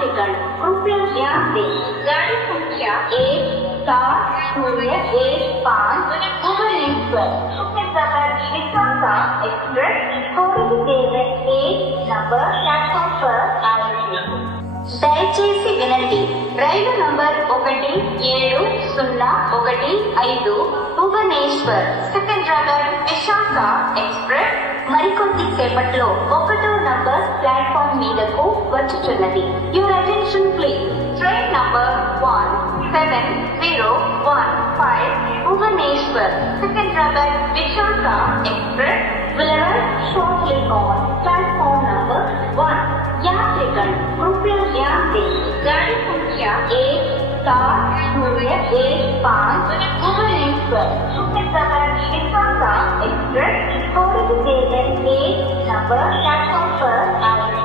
यात्रीगण कृपया ध्यान दें, गाड़ी संख्या 1-7-0-1-5 भुवनेश्वर सिकंदराबाद विशाखा एक्सप्रेस थोड़ी ही देर में 1 नंबर प्लेटफॉर्म पर आएगी। దయచేసి వినండి, రైలు నంబర్ 1701 భువనేశ్వర్ సికింద్రాబాద్ విశాఖ ఎక్స్ప్రెస్ మరికొద్ది సేపట్లో 1వ నంబర్ ప్లాట్ఫామ్ మీదకు వచ్చుచున్నది. Your attention please. Train number 17015 Bhubaneswar Secunderabad Visakha express will arrive shortly on platform number 1. यात्रीगण कृपया ध्यान दें, गाड़ी संख्या 1-7-0-1-5 भुवनेश्वर सिकंदराबाद विशाखा एक्सप्रेस थोड़ी ही देर में 1 नंबर प्लेटफॉर्म पर आएगी।